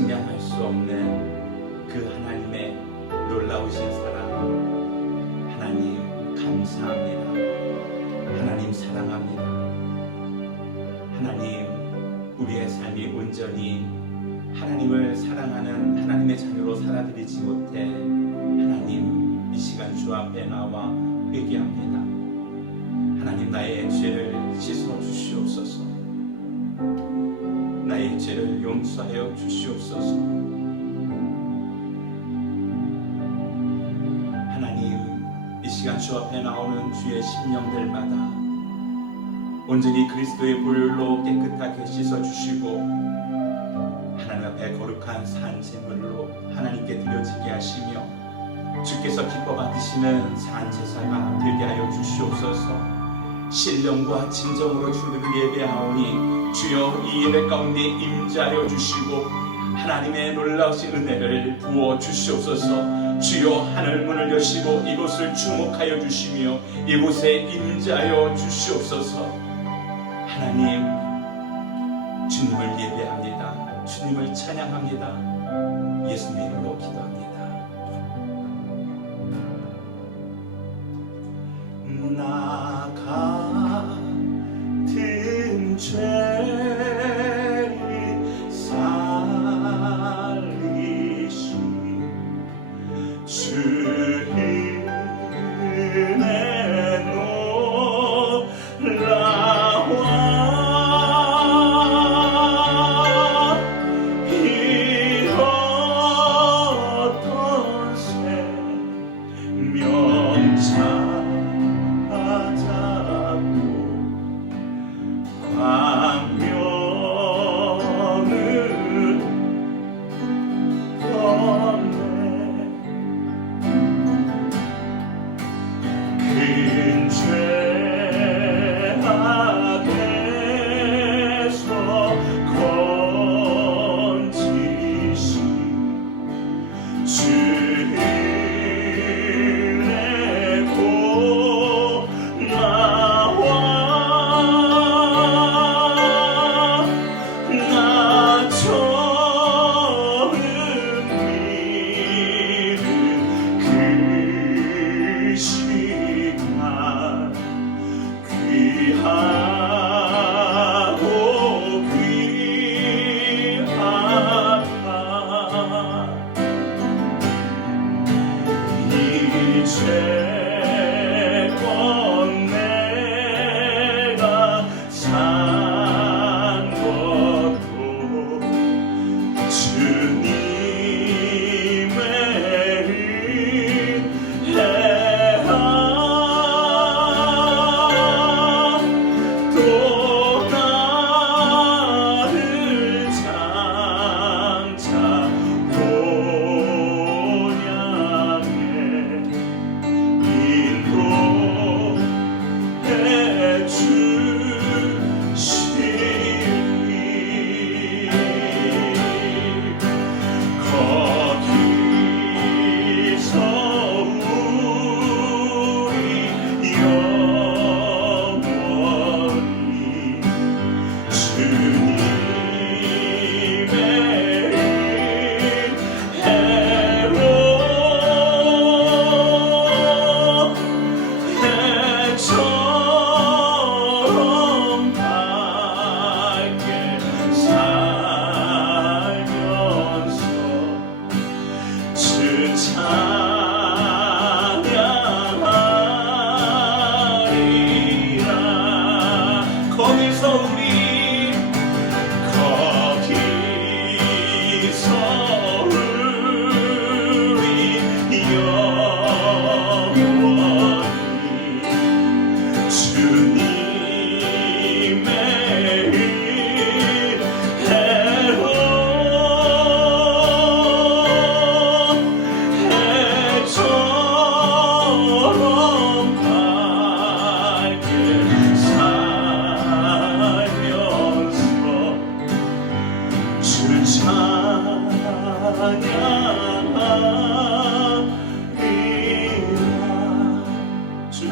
측량할 수 없는 그 하나님의 놀라우신 사랑, 하나님 감사합니다. 하나님 사랑합니다. 하나님, 우리의 삶이 온전히 하나님을 사랑하는 하나님의 자녀로 살아드리지 못해 하나님, 이 시간 주 앞에 나와 회개합니다. 하나님, 나의 죄를 씻어 주시옵소서. 나의 죄를 용서하여 주시옵소서. 하나님, 이 시간 주 앞에 나오는 주의 심령들마다 온전히 그리스도의 보혈로 깨끗하게 씻어 주시고 하나님 앞에 거룩한 산 제물로 하나님께 드려지게 하시며 주께서 기뻐 받으시는 산 제사가 되게 하여 주시옵소서. 신령과 진정으로 주를 예배하오니 주여 이 예배 가운데 임재하여 주시고 하나님의 놀라우신 은혜를 부어 주시옵소서. 주여 하늘 문을 여시고 이곳을 주목하여 주시며 이곳에 임재하여 주시옵소서. 하나님, 주님을 예배합니다. 주님을 찬양합니다. 예수님 이름으로 기도합니다. 나 같은 죄인 살리신 주의 은혜 놀라와 잃었던 생명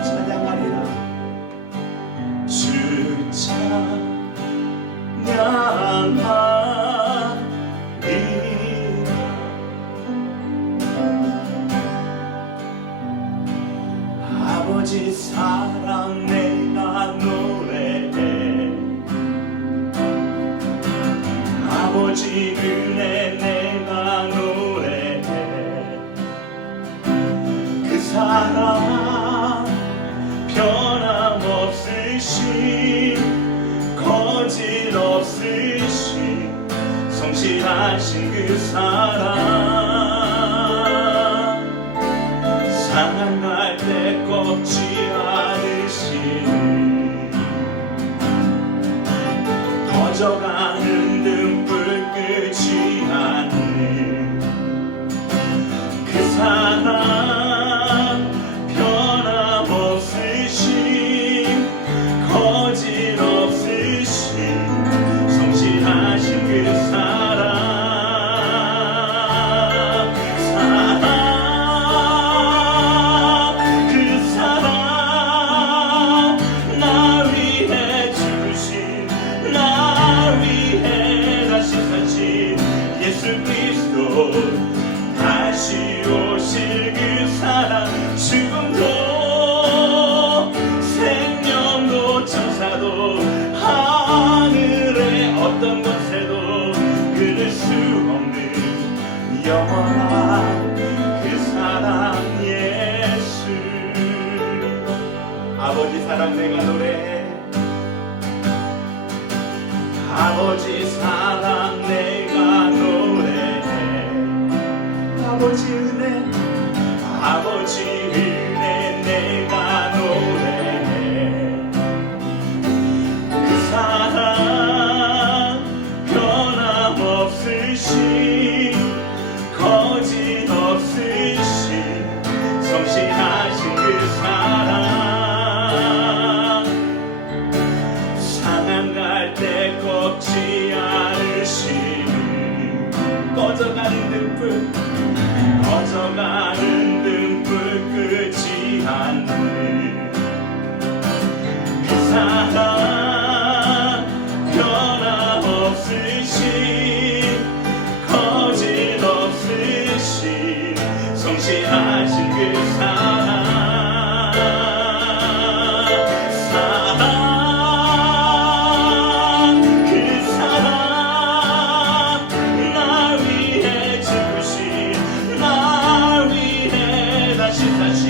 찬양하리라. 아버지 은혜 내가 노래해. 그 사랑 변함없으신 거짓 없으신 성실하신 그 사랑 상한 갈대 꺾지 않으신 꺼져가는 등불 끄지 않는 그 사랑 변함없으신 거짓 없으신 성실하신 그 사랑 나 위해 주신 나 위해 다시 사신 예수 그리스도 다시 오실 그 사랑 죽음도 생명도 천사도 하늘의 어떤 곳에도 끊을 수 없는 영원한 그 사랑 예수. 아버지 사랑 내가 노래해. 아버지 사랑 내가 노래해. 아버지 은혜 아버지 은혜 내가 노래해. 그 사랑 변함없으신 거짓 없으신 성실하신 그 사랑 상한 갈대 꺾지 않으시는 꺼져가는 등불 꺼져가는 등불 끄지 않는 그 사랑 변함없으신 거짓 없으신 성실하신 그 사랑 그 사랑 나 위해 주신 나 위해 다시 사신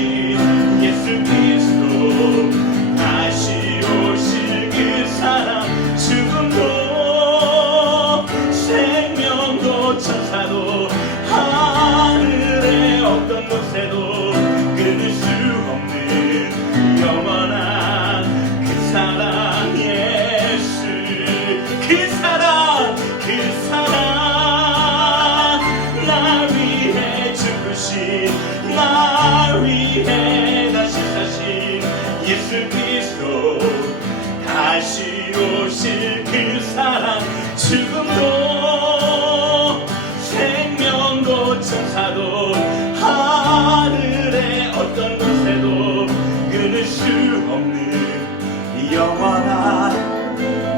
예수 그리스도 다시 오실 그 사랑 죽음도 생명도 천사도 하늘의 어떤 곳에도 끊을 수 없는 영원한 그 사랑 예수. 그 사랑 나 위해 죽으신 나 위해 다시 사신 예수 그리스도 다시 오실 그 사랑 죽음도 생명도 천사도 하늘의 어떤 곳에도 끊을 수 없는 영원한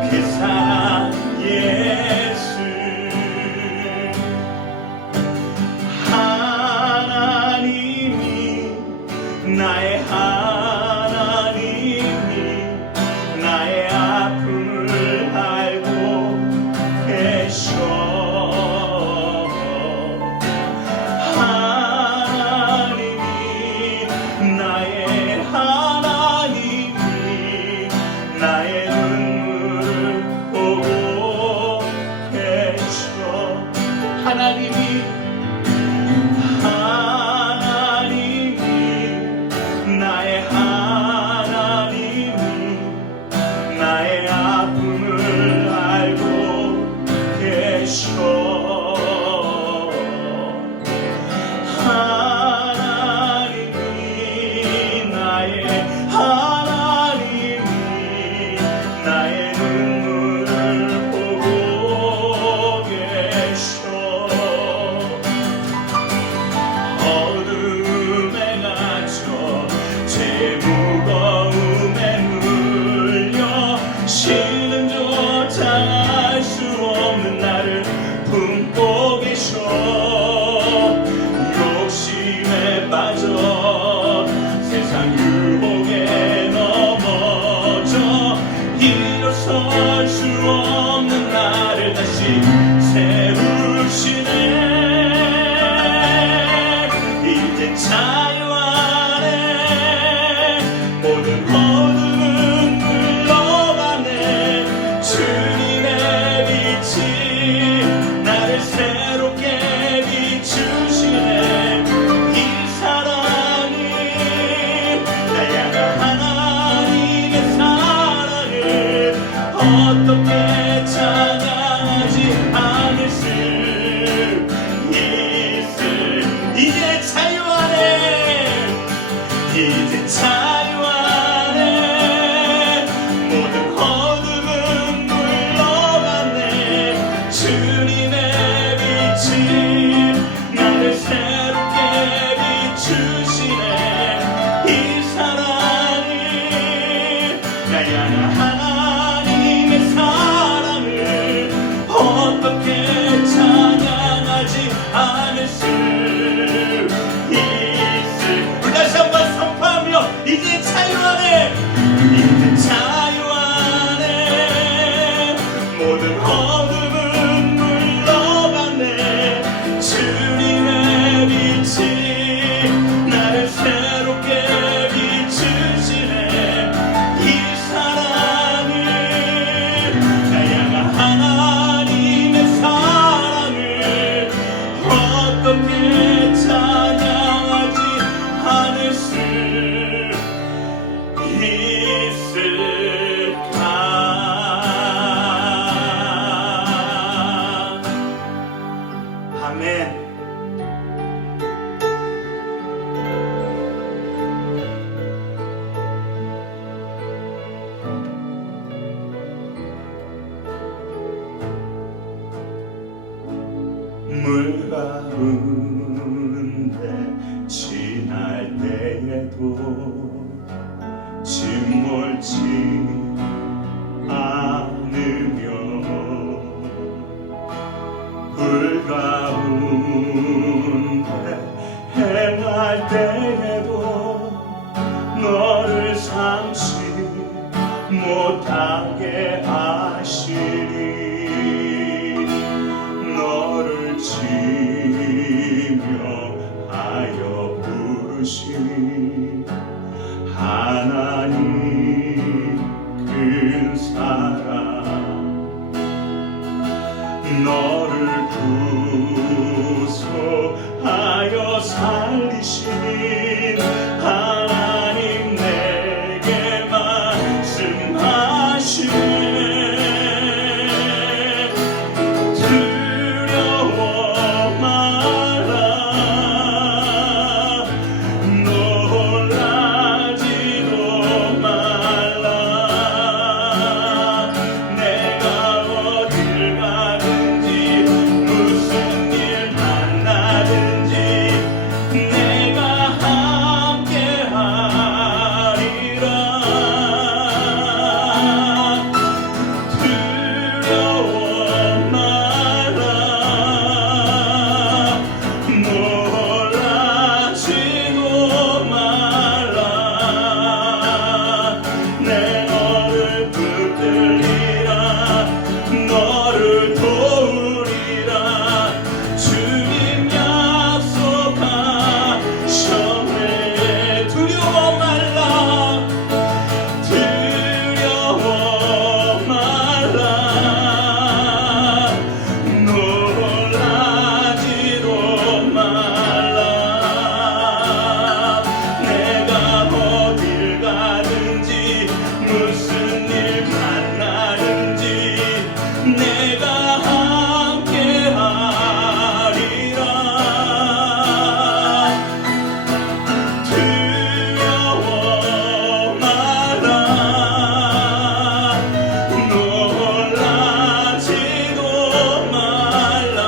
그 사랑 예수. 하나님이 나의 하나님이 나의 아픔을 알고 계셔. 하나님이 나의 하나님이 나의 눈물을 보고 계셔. 하나님이 나의 하나님이 나의 아픔을 알고 계셔. 하나님이 나의 하나님이 나의 눈물을 보고 계셔. 어둠에 갇혀 죄 무거움에 눌려 신음조차 알 수 없는 나를 품고 계셔. 욕심에 빠져 세상 유혹에 넘어져 일어설 수 없는 나를 다시 어떻게 찬양하지 않을 수 있을. 이제 자유 안에, 이제 자유 안에 모든 어둠은 물러가네. 주님의 빛이 나를 새롭게 비추시네. 이 사랑이 날 향한 하나님의 사랑을 어떻게 찬양하지 않을 수 있을. 우리 다시 한번 선포하며 이제 자유 안에, 이제 자유 안에 모든 어둠은 물러가네. 주님의 빛이 나를 새롭게 비추시네. 이 사랑을 날 향한 하나님의 사랑을 어떻게 찬양하지 않을 수 있을까. 아멘. 물 가운데 지날 때에도 짓몰지 않으며, 불 가운데 행할 때에도 너를 삼지 못하게 하시리. 너를 지명하여 부르신 하나님 큰 사랑, 너를 구속하여 살리신 하나님 내게 말씀하시네. 두려워 말라, 놀라지도 말라. 내가 어딜 가든지 무슨 일 만나든지 내가 함께 하리라. 두려워 말라, 놀라지도 말라. 내 너를 붙들리라, 너를 도우리라. 주님 약속하셨네. 두려워 말라, 두려워 말라, 놀라지도 말라. 내가 어딜 가든지 무슨 일 만나든지 내가 함께 하리라. 두려워 말라, 놀라지도 말라.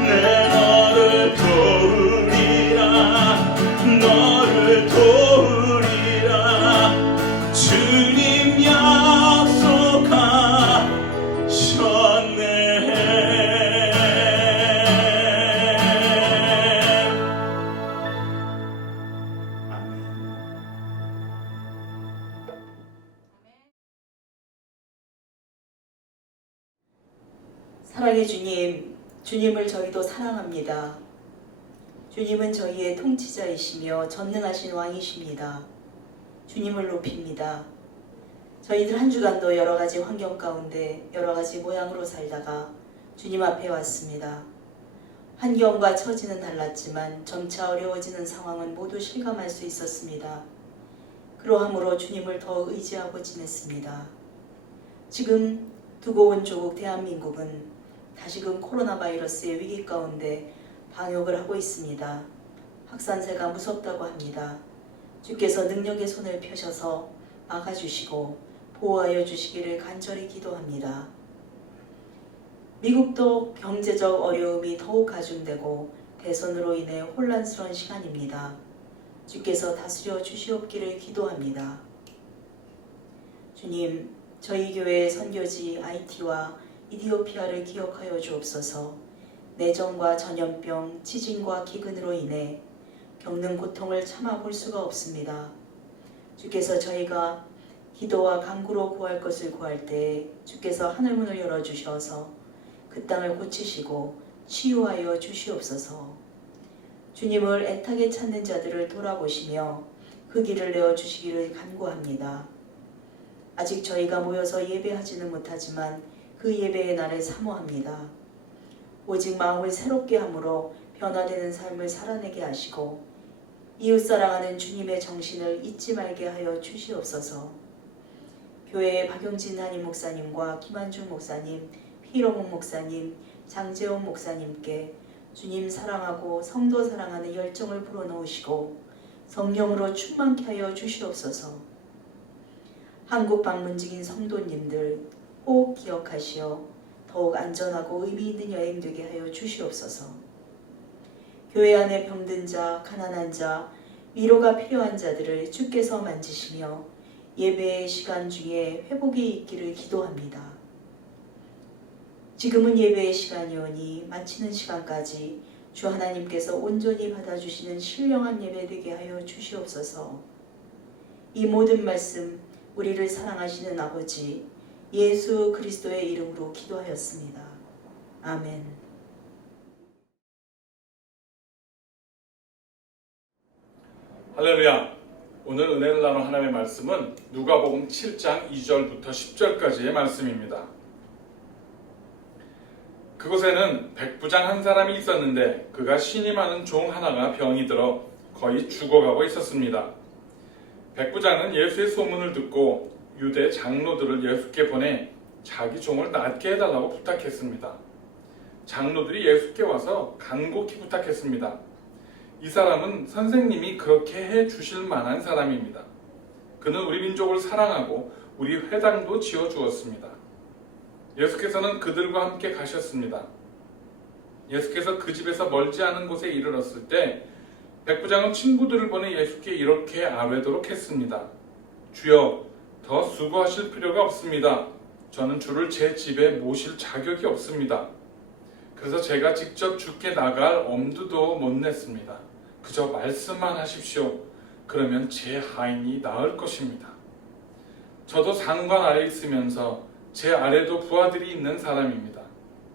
내 너를 도우리라, 너를 도우리라. 주님 약속하셨네. 사랑의 주님, 주님을 저희도 사랑합니다. 주님은 저희의 통치자이시며 전능하신 왕이십니다. 주님을 높입니다. 저희들 한 주간도 여러 가지 환경 가운데 여러 가지 모양으로 살다가 주님 앞에 왔습니다. 환경과 처지는 달랐지만 점차 어려워지는 상황은 모두 실감할 수 있었습니다. 그러함으로 주님을 더 의지하고 지냈습니다. 지금 두고 온 조국 대한민국은 다시금 코로나 바이러스의 위기 가운데 방역을 하고 있습니다. 확산세가 무섭다고 합니다. 주께서 능력의 손을 펴셔서 막아주시고 보호하여 주시기를 간절히 기도합니다. 미국도 경제적 어려움이 더욱 가중되고 대선으로 인해 혼란스러운 시간입니다. 주께서 다스려 주시옵기를 기도합니다. 주님, 저희 교회의 선교지 IT와 이디오피아를 기억하여 주옵소서. 내전과 전염병, 지진과 기근으로 인해 겪는 고통을 참아 볼 수가 없습니다. 주께서 저희가 기도와 간구로 구할 것을 구할 때 주께서 하늘문을 열어주셔서 그 땅을 고치시고 치유하여 주시옵소서. 주님을 애타게 찾는 자들을 돌아보시며 그 길을 내어주시기를 간구합니다. 아직 저희가 모여서 예배하지는 못하지만 그 예배의 날을 사모합니다. 오직 마음을 새롭게 함으로 변화되는 삶을 살아내게 하시고 이웃 사랑하는 주님의 정신을 잊지 말게 하여 주시옵소서. 교회의 박용진 한임 목사님과 김한중 목사님, 피로문 목사님, 장재원 목사님께 주님 사랑하고 성도 사랑하는 열정을 불어넣으시고 성령으로 충만케 하여 주시옵소서. 한국 방문 중인 성도님들 꼭 기억하시어 더욱 안전하고 의미 있는 여행 되게 하여 주시옵소서. 교회 안에 병든 자, 가난한 자, 위로가 필요한 자들을 주께서 만지시며 예배의 시간 중에 회복이 있기를 기도합니다. 지금은 예배의 시간이오니 마치는 시간까지 주 하나님께서 온전히 받아주시는 신령한 예배 되게 하여 주시옵소서. 이 모든 말씀 우리를 사랑하시는 아버지 예수 그리스도의 이름으로 기도하였습니다. 아멘. 할렐루야. 오늘 은혜를 나눌 하나님의 말씀은 누가복음 7장 2절부터 10절까지의 말씀입니다. 그곳에는 백부장 한 사람이 있었는데 그가 신임하는 종 하나가 병이 들어 거의 죽어가고 있었습니다. 백부장은 예수의 소문을 듣고 유대 장로들을 예수께 보내 자기 종을 낫게 해달라고 부탁했습니다. 장로들이 예수께 와서 간곡히 부탁했습니다. 이 사람은 선생님이 그렇게 해 주실 만한 사람입니다. 그는 우리 민족을 사랑하고 우리 회당도 지어주었습니다. 예수께서는 그들과 함께 가셨습니다. 예수께서 그 집에서 멀지 않은 곳에 이르렀을 때 백부장은 친구들을 보내 예수께 이렇게 아뢰도록 했습니다. 주여, 더 수고하실 필요가 없습니다. 저는 주를 제 집에 모실 자격이 없습니다. 그래서 제가 직접 주께 나갈 엄두도 못 냈습니다. 그저 말씀만 하십시오. 그러면 제 하인이 나을 것입니다. 저도 상관 아래 있으면서 제 아래도 부하들이 있는 사람입니다.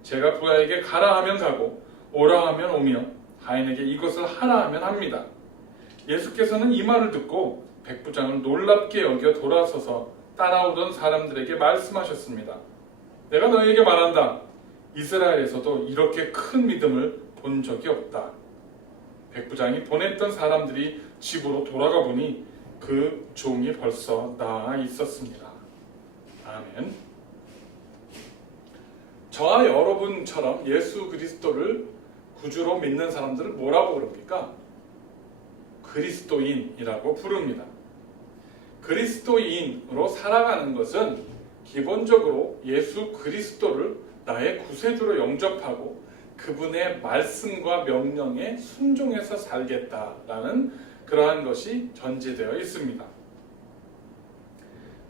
제가 부하에게 가라 하면 가고 오라 하면 오며 하인에게 이것을 하라 하면 합니다. 예수께서는 이 말을 듣고 백부장을 놀랍게 여겨 돌아서서 따라오던 사람들에게 말씀하셨습니다. 내가 너희에게 말한다. 이스라엘에서도 이렇게 큰 믿음을 본 적이 없다. 백부장이 보냈던 사람들이 집으로 돌아가 보니 그 종이 벌써 나아 있었습니다. 아멘. 저와 여러분처럼 예수 그리스도를 구주로 믿는 사람들을 뭐라고 부릅니까? 그리스도인이라고 부릅니다. 그리스도인으로 살아가는 것은 기본적으로 예수 그리스도를 나의 구세주로 영접하고 그분의 말씀과 명령에 순종해서 살겠다라는 그러한 것이 전제되어 있습니다.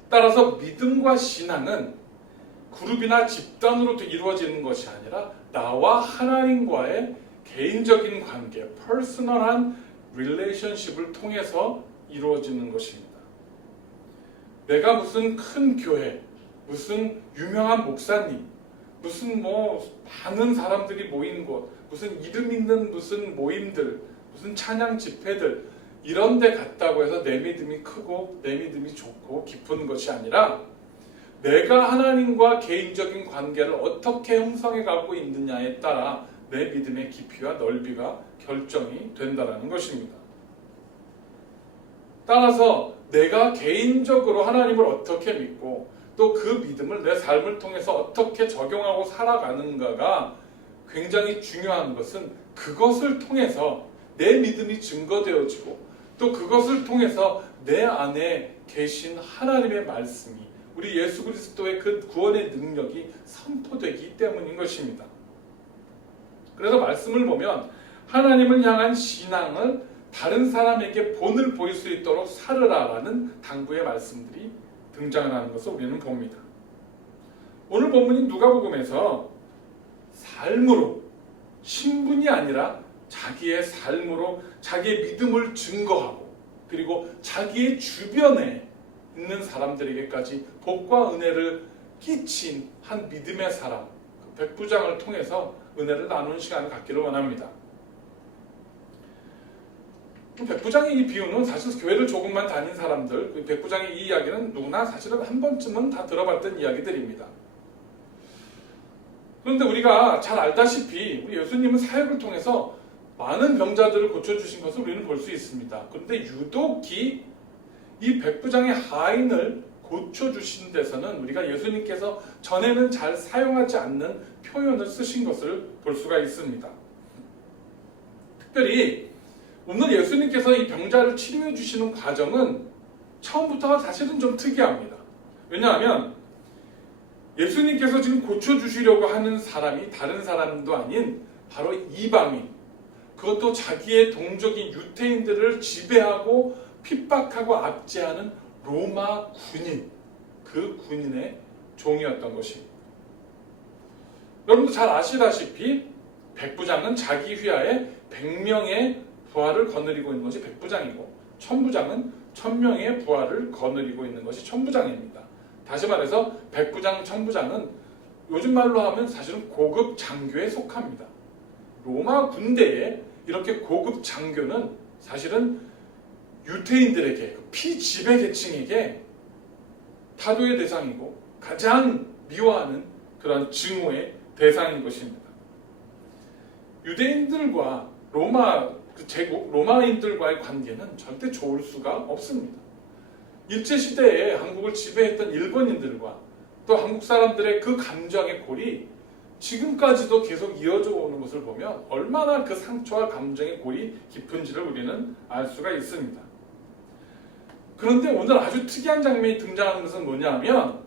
따라서 믿음과 신앙은 그룹이나 집단으로 이루어지는 것이 아니라 나와 하나님과의 개인적인 관계, 퍼스널한 릴레이션십을 통해서 이루어지는 것입니다. 내가 무슨 큰 교회, 무슨 유명한 목사님, 무슨 많은 사람들이 모인 곳, 무슨 이름 있는 무슨 모임들, 무슨 찬양 집회들 이런 데 갔다고 해서 내 믿음이 크고 내 믿음이 좋고 깊은 것이 아니라 내가 하나님과 개인적인 관계를 어떻게 형성해 가고 있느냐에 따라 내 믿음의 깊이와 넓이가 결정이 된다는 것입니다. 따라서 내가 개인적으로 하나님을 어떻게 믿고 또 그 믿음을 내 삶을 통해서 어떻게 적용하고 살아가는가가 굉장히 중요한 것은 그것을 통해서 내 믿음이 증거되어지고 또 그것을 통해서 내 안에 계신 하나님의 말씀이 우리 예수 그리스도의 그 구원의 능력이 선포되기 때문인 것입니다. 그래서 말씀을 보면 하나님을 향한 신앙을 다른 사람에게 본을 보일 수 있도록 살으라라는 당부의 말씀들이 등장하는 것을 우리는 봅니다. 오늘 본문인 누가복음에서 삶으로 신분이 아니라 자기의 삶으로 자기의 믿음을 증거하고 그리고 자기의 주변에 있는 사람들에게까지 복과 은혜를 끼친 한 믿음의 사람 백부장을 통해서 은혜를 나누는 시간을 갖기를 원합니다. 백부장의 이 비유는 사실 교회를 조금만 다닌 사람들, 백부장의 이 이야기는 누구나 사실은 한 번쯤은 다 들어봤던 이야기들입니다. 그런데 우리가 잘 알다시피 우리 예수님은 사역을 통해서 많은 병자들을 고쳐주신 것을 우리는 볼 수 있습니다. 그런데 유독이 이 백부장의 하인을 고쳐주신 데서는 우리가 예수님께서 전에는 잘 사용하지 않는 표현을 쓰신 것을 볼 수가 있습니다. 특별히 오늘 예수님께서 이 병자를 치료해 주시는 과정은 처음부터 사실은 좀 특이합니다. 왜냐하면 예수님께서 지금 고쳐주시려고 하는 사람이 다른 사람도 아닌 바로 이방인, 그것도 자기의 동족인 유태인들을 지배하고 핍박하고 압제하는 로마 군인, 그 군인의 종이었던 것입니다. 여러분도 잘 아시다시피 백부장은 자기 휘하에 100명의 부하를 거느리고 있는 것이 백부장이고 천부장은 1000명의 부하를 거느리고 있는 것이 천부장입니다. 다시 말해서 백부장, 천부장은 요즘 말로 하면 사실은 고급 장교에 속합니다. 로마 군대에 이렇게 고급 장교는 사실은 유태인들에게 피지배 계층에게 타도의 대상이고 가장 미워하는 그런 증오의 대상인 것입니다. 유대인들과 로마인들과의 관계는 절대 좋을 수가 없습니다. 일제시대에 한국을 지배했던 일본인들과 또 한국 사람들의 그 감정의 골이 지금까지도 계속 이어져 오는 것을 보면 얼마나 그 상처와 감정의 골이 깊은지를 우리는 알 수가 있습니다. 그런데 오늘 아주 특이한 장면이 등장하는 것은 뭐냐 하면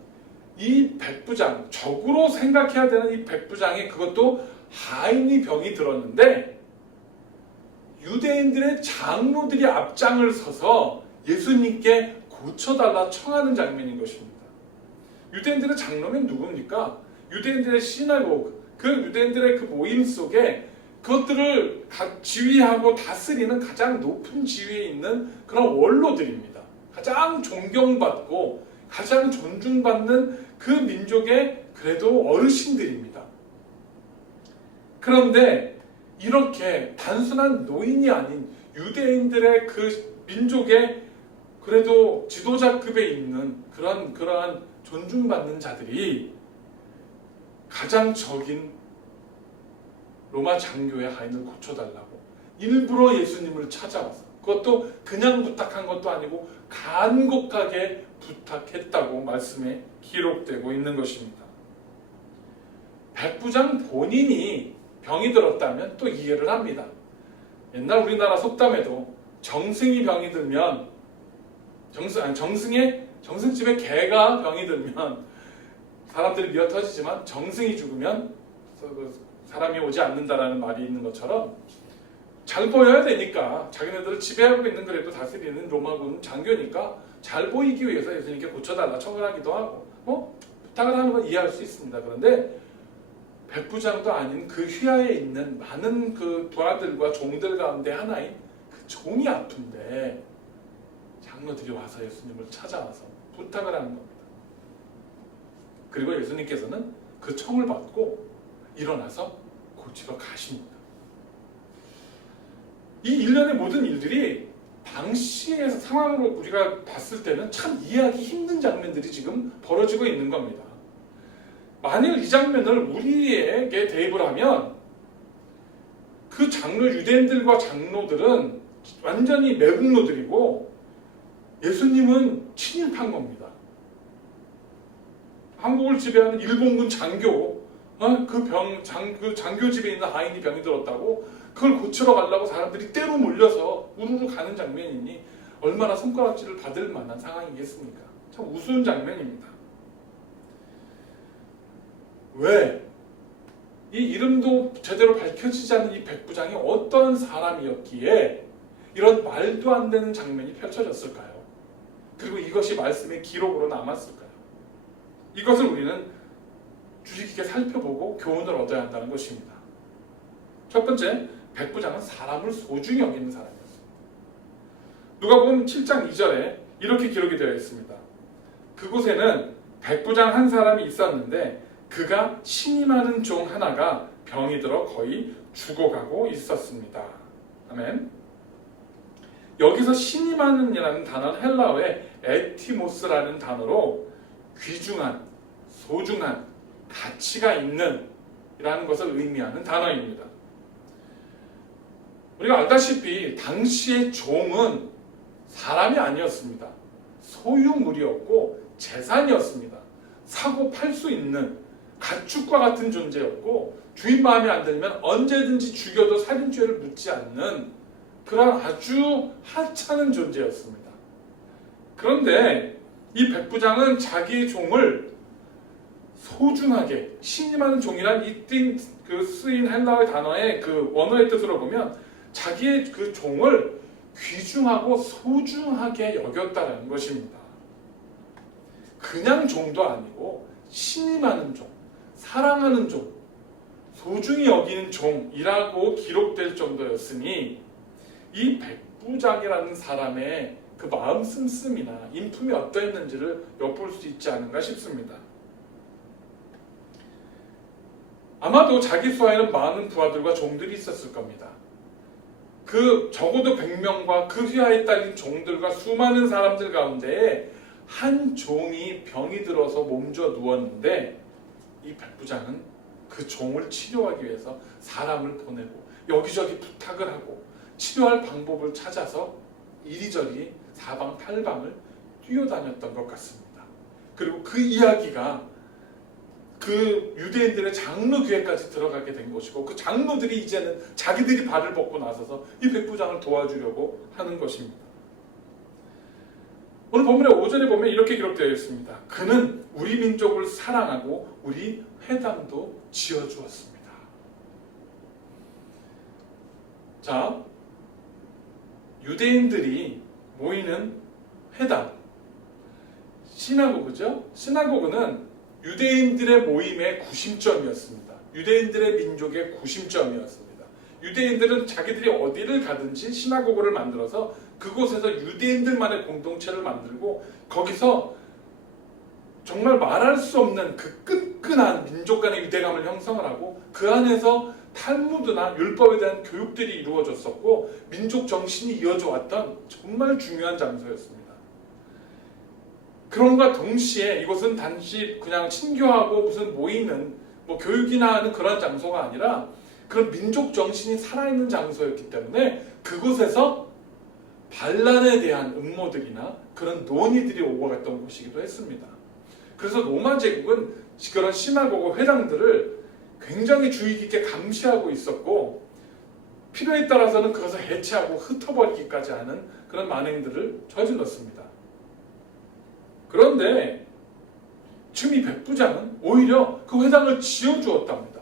이 백부장, 적으로 생각해야 되는 이 백부장이 그것도 하인이 병이 들었는데 유대인들의 장로들이 앞장을 서서 예수님께 고쳐달라 청하는 장면인 것입니다. 유대인들의 장로면 누굽니까? 유대인들의 시나고그, 그 유대인들의 그 모임 속에 그것들을 지휘하고 다스리는 가장 높은 지위에 있는 그런 원로들입니다. 가장 존경받고 가장 존중받는 그 민족의 그래도 어르신들입니다. 그런데 이렇게 단순한 노인이 아닌 유대인들의 그 민족의 그래도 지도자급에 있는 그러한 존중받는 자들이 가장 적인 로마 장교의 하인을 고쳐달라고 일부러 예수님을 찾아와서 그것도 그냥 부탁한 것도 아니고 간곡하게 부탁했다고 말씀에 기록되고 있는 것입니다. 백부장 본인이 병이 들었다면 또 이해를 합니다. 옛날 우리나라 속담에도 정승이 병이 들면 정승집에 개가 병이 들면 사람들이 미어 터지지만 정승이 죽으면 사람이 오지 않는다라는 말이 있는 것처럼 잘 보여야 되니까 자기네들을 지배하고 있는 그래도 다스리는 로마군 장교니까 잘 보이기 위해서 예수님께 고쳐달라 청을 하기도 하고 부탁을 하는 건 이해할 수 있습니다. 그런데 백부장도 아닌 그 휘하에 있는 많은 그 부하들과 종들 가운데 하나인 그 종이 아픈데 장로들이 와서 예수님을 찾아와서 부탁을 하는 겁니다. 그리고 예수님께서는 그 청을 받고 일어나서 고치러 가십니다. 이 일련의 모든 일들이 당시의 상황으로 우리가 봤을 때는 참 이해하기 힘든 장면들이 지금 벌어지고 있는 겁니다. 만일 이 장면을 우리에게 대입을 하면 그 유대인들과 장로들은 완전히 매국노들이고 예수님은 친일파인 겁니다. 한국을 지배하는 일본군 장교, 그 장교 집에 있는 하인이 병이 들었다고 그걸 고치러 가려고 사람들이 때로 몰려서 우르르 가는 장면이니 얼마나 손가락질을 받을 만한 상황이겠습니까? 참 우스운 장면입니다. 왜? 이 이름도 제대로 밝혀지지 않은 이 백부장이 어떤 사람이었기에 이런 말도 안 되는 장면이 펼쳐졌을까요? 그리고 이것이 말씀의 기록으로 남았을까요? 이것을 우리는 주의 깊게 살펴보고 교훈을 얻어야 한다는 것입니다. 첫 번째, 백부장은 사람을 소중히 여기는 사람이었습니다. 누가복음 7장 2절에 이렇게 기록이 되어 있습니다. 그곳에는 백부장 한 사람이 있었는데 그가 신임하는 종 하나가 병이 들어 거의 죽어가고 있었습니다. 아멘. 여기서 신임하는 이라는 단어는 헬라어의 에티모스라는 단어로 귀중한, 소중한, 가치가 있는 이라는 것을 의미하는 단어입니다. 우리가 알다시피 당시의 종은 사람이 아니었습니다. 소유물이었고 재산이었습니다. 사고 팔 수 있는 가축과 같은 존재였고 주인 마음에 안 들면 언제든지 죽여도 살인죄를 묻지 않는 그런 아주 하찮은 존재였습니다. 그런데 이 백부장은 자기의 종을 소중하게, 신임하는 종이란 이 쓰인 헬라어의 단어의 그 원어의 뜻으로 보면 자기의 그 종을 귀중하고 소중하게 여겼다는 것입니다. 그냥 종도 아니고 신임하는 종, 사랑하는 종, 소중히 여기는 종이라고 기록될 정도였으니 이 백부장이라는 사람의 그 마음 씀씀이나 인품이 어떠했는지를 엿볼 수 있지 않은가 싶습니다. 아마도 자기 수하에는 많은 부하들과 종들이 있었을 겁니다. 그 적어도 100명과 그 휘하에 딸린 종들과 수많은 사람들 가운데 한 종이 병이 들어서 몸져 누웠는데 이 백부장은 그 종을 치료하기 위해서 사람을 보내고 여기저기 부탁을 하고 치료할 방법을 찾아서 이리저리 사방팔방을 뛰어다녔던 것 같습니다. 그리고 그 이야기가 그 유대인들의 장로 교회까지 들어가게 된 것이고 그 장로들이 이제는 자기들이 발을 벗고 나서서 이 백부장을 도와주려고 하는 것입니다. 오늘 본문의 5절에 보면 이렇게 기록되어 있습니다. 그는 우리 민족을 사랑하고 우리 회당도 지어주었습니다. 자, 유대인들이 모이는 회당, 시나고그죠? 시나고그는 유대인들의 모임의 구심점이었습니다. 유대인들의 민족의 구심점이었습니다. 유대인들은 자기들이 어디를 가든지 시나고그를 만들어서 그곳에서 유대인들만의 공동체를 만들고 거기서 정말 말할 수 없는 그 끈끈한 민족 간의 유대감을 형성을 하고 그 안에서 탈무드나 율법에 대한 교육들이 이루어졌었고 민족 정신이 이어져 왔던 정말 중요한 장소였습니다. 그런가 동시에 이곳은 단지 그냥 친교하고 무슨 모이는 교육이나 하는 그런 장소가 아니라 그런 민족 정신이 살아있는 장소였기 때문에 그곳에서 반란에 대한 음모들이나 그런 논의들이 오고 갔던 곳이기도 했습니다. 그래서 로마 제국은 그런 시나고그 회당들을 굉장히 주의 깊게 감시하고 있었고 필요에 따라서는 그것을 해체하고 흩어버리기까지 하는 그런 만행들을 저질렀습니다. 그런데 지금 이 백부장은 오히려 그 회당을 지어주었답니다.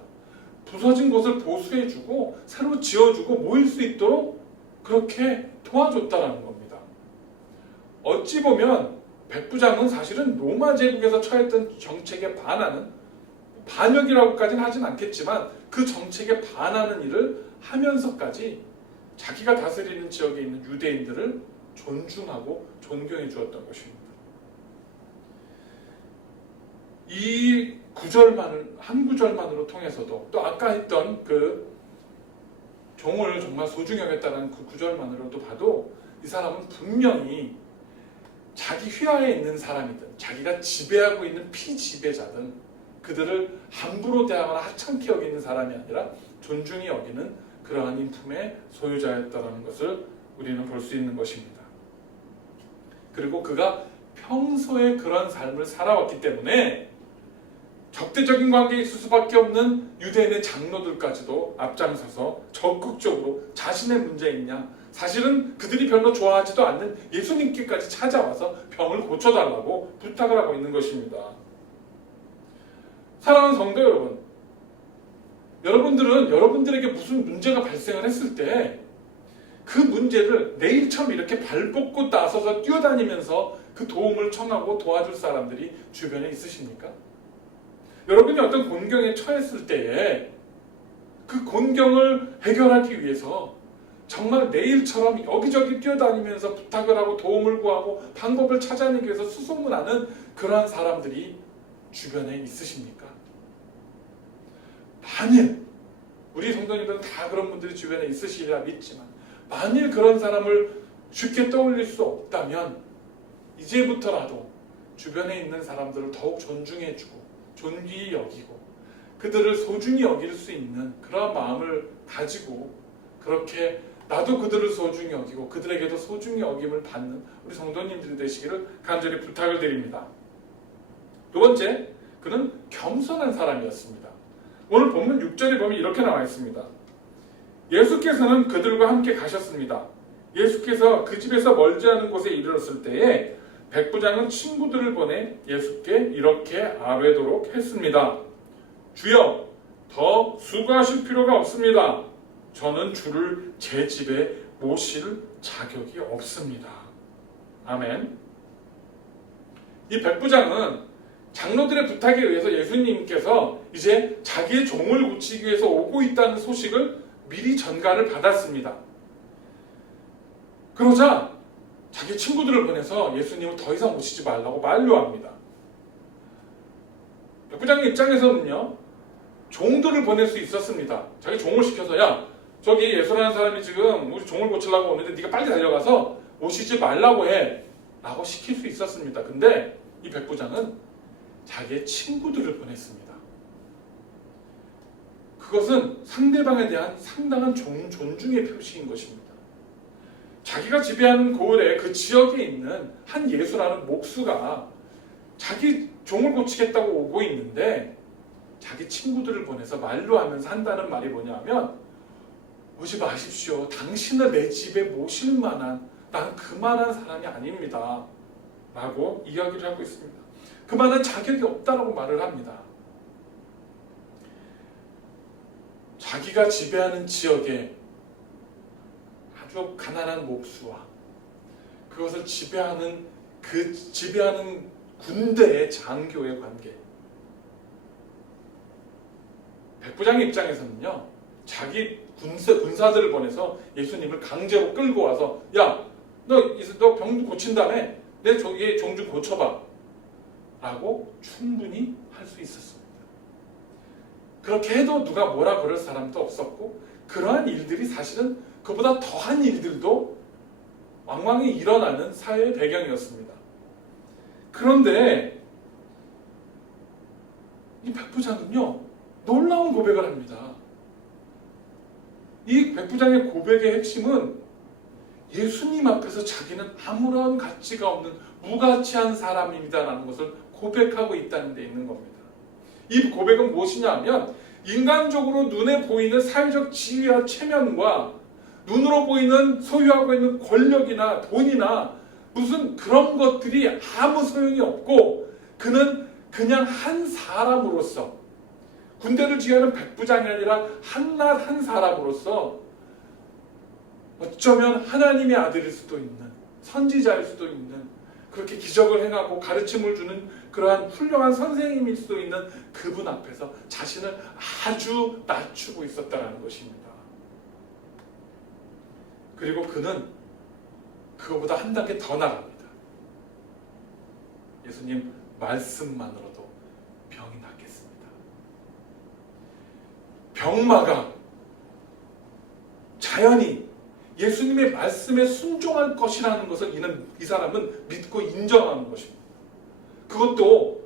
부서진 곳을 보수해주고 새로 지어주고 모일 수 있도록 그렇게 도와줬다는 겁니다. 어찌 보면 백부장은 사실은 로마 제국에서 처했던 정책에 반하는, 반역이라고까지는 하진 않겠지만 그 정책에 반하는 일을 하면서까지 자기가 다스리는 지역에 있는 유대인들을 존중하고 존경해 주었던 것입니다. 이 한 구절만으로 통해서도 또 아까 했던 그 종을 정말 소중히 여겼다는 그 구절만으로도 봐도 이 사람은 분명히 자기 휘하에 있는 사람이든 자기가 지배하고 있는 피지배자든 그들을 함부로 대하거나 하찮게 여기는 사람이 아니라 존중히 여기는 그러한 인품의 소유자였다는 것을 우리는 볼 수 있는 것입니다. 그리고 그가 평소에 그런 삶을 살아왔기 때문에 적대적인 관계에 있을 수밖에 없는 유대인의 장로들까지도 앞장서서 적극적으로 자신의 문제 있냐, 사실은 그들이 별로 좋아하지도 않는 예수님께까지 찾아와서 병을 고쳐달라고 부탁을 하고 있는 것입니다. 사랑하는 성도 여러분, 여러분들은 여러분들에게 무슨 문제가 발생을 했을 때 그 문제를 내일처럼 이렇게 발벗고 나서서 뛰어다니면서 그 도움을 청하고 도와줄 사람들이 주변에 있으십니까? 여러분이 어떤 곤경에 처했을 때에 그 곤경을 해결하기 위해서 정말 내일처럼 여기저기 뛰어다니면서 부탁을 하고 도움을 구하고 방법을 찾아내기 위해서 수소문하는 그러한 사람들이 주변에 있으십니까? 만일 우리 성도님들은 다 그런 분들이 주변에 있으시리라 믿지만 만일 그런 사람을 쉽게 떠올릴 수 없다면 이제부터라도 주변에 있는 사람들을 더욱 존중해주고 존귀히 여기고 그들을 소중히 여길 수 있는 그런 마음을 가지고 그렇게 나도 그들을 소중히 여기고 그들에게도 소중히 여김을 받는 우리 성도님들이 되시기를 간절히 부탁을 드립니다. 두 번째, 그는 겸손한 사람이었습니다. 오늘 본문 6절에 보면 이렇게 나와 있습니다. 예수께서는 그들과 함께 가셨습니다. 예수께서 그 집에서 멀지 않은 곳에 이르렀을 때에 백부장은 친구들을 보내 예수께 이렇게 아뢰도록 했습니다. 주여, 더 수고하실 필요가 없습니다. 저는 주를 제 집에 모실 자격이 없습니다. 아멘. 이 백부장은 장로들의 부탁에 의해서 예수님께서 이제 자기의 종을 고치기 위해서 오고 있다는 소식을 미리 전가를 받았습니다. 그러자 자기 친구들을 보내서 예수님을 더 이상 오시지 말라고 만류합니다. 백부장의 입장에서는요, 종들을 보낼 수 있었습니다. 자기 종을 시켜서 야, 저기 예수라는 사람이 지금 우리 종을 고치려고 오는데 네가 빨리 달려가서 오시지 말라고 해 라고 시킬 수 있었습니다. 근데 이 백부장은 자기의 친구들을 보냈습니다. 그것은 상대방에 대한 상당한 존중의 표시인 것입니다. 자기가 지배하는 고을에 그 지역에 있는 한 예수라는 목수가 자기 종을 고치겠다고 오고 있는데 자기 친구들을 보내서 만류하면서 한다는 말이 뭐냐면 오지 마십시오. 당신을 내 집에 모실 만한 난 그만한 사람이 아닙니다. 라고 이야기를 하고 있습니다. 그만한 자격이 없다라고 말을 합니다. 자기가 지배하는 지역에 아주 가난한 목수와 그것을 지배하는 군대의 장교의 관계. 백부장의 입장에서는요, 자기 군사들을 보내서 예수님을 강제로 끌고 와서 야, 너 병 고친 다음에 내 종 좀 고쳐봐 라고 충분히 할 수 있었습니다. 그렇게 해도 누가 뭐라 그럴 사람도 없었고 그러한 일들이 사실은 그보다 더한 일들도 왕왕히 일어나는 사회의 배경이었습니다. 그런데 이 백부장은요, 놀라운 고백을 합니다. 이 백부장의 고백의 핵심은 예수님 앞에서 자기는 아무런 가치가 없는 무가치한 사람입니다라는 것을 고백하고 있다는 데 있는 겁니다. 이 고백은 무엇이냐 하면 인간적으로 눈에 보이는 사회적 지위와 체면과 눈으로 보이는 소유하고 있는 권력이나 돈이나 무슨 그런 것들이 아무 소용이 없고 그는 그냥 한 사람으로서 군대를 지휘하는 백부장이 아니라 한낱 한 사람으로서 어쩌면 하나님의 아들일 수도 있는 선지자일 수도 있는 그렇게 기적을 행하고 가르침을 주는 그러한 훌륭한 선생님일 수도 있는 그분 앞에서 자신을 아주 낮추고 있었다는 것입니다. 그리고 그는 그거보다 한 단계 더 나갑니다. 예수님 말씀만으로도 병이 낫겠습니다. 병마가 자연히 예수님의 말씀에 순종할 것이라는 것을 이 사람은 믿고 인정하는 것입니다. 그것도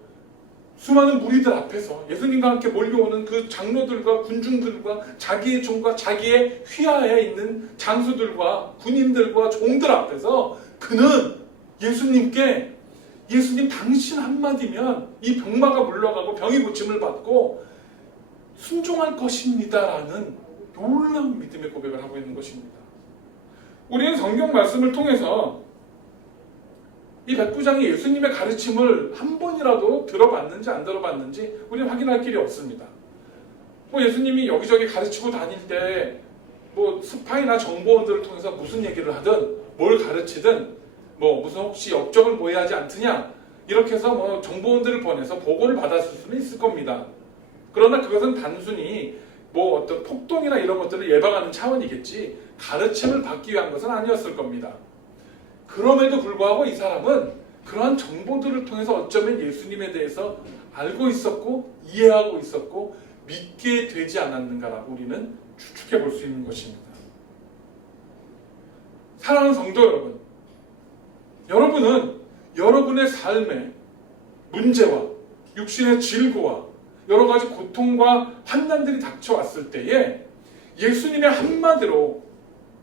수많은 무리들 앞에서 예수님과 함께 몰려오는 그 장로들과 군중들과 자기의 종과 자기의 휘하에 있는 장수들과 군인들과 종들 앞에서 그는 예수님 당신 한마디면 이 병마가 물러가고 병이 고침을 받고 순종할 것입니다라는 놀라운 믿음의 고백을 하고 있는 것입니다. 우리는 성경 말씀을 통해서 이 백부장이 예수님의 가르침을 한 번이라도 들어봤는지 안 들어봤는지 우리는 확인할 길이 없습니다. 뭐 예수님이 여기저기 가르치고 다닐 때 뭐 스파이나 정보원들을 통해서 무슨 얘기를 하든 뭘 가르치든 뭐 무슨 혹시 역적을 모해하지 않느냐 이렇게 해서 뭐 정보원들을 보내서 보고를 받았을 수는 있을 겁니다. 그러나 그것은 단순히 뭐 어떤 폭동이나 이런 것들을 예방하는 차원이겠지 가르침을 받기 위한 것은 아니었을 겁니다. 그럼에도 불구하고 이 사람은 그러한 정보들을 통해서 어쩌면 예수님에 대해서 알고 있었고 이해하고 있었고 믿게 되지 않았는가라고 우리는 추측해 볼 수 있는 것입니다. 사랑하는 성도 여러분, 여러분은 여러분의 삶의 문제와 육신의 질고와 여러 가지 고통과 환난들이 닥쳐왔을 때에 예수님의 한마디로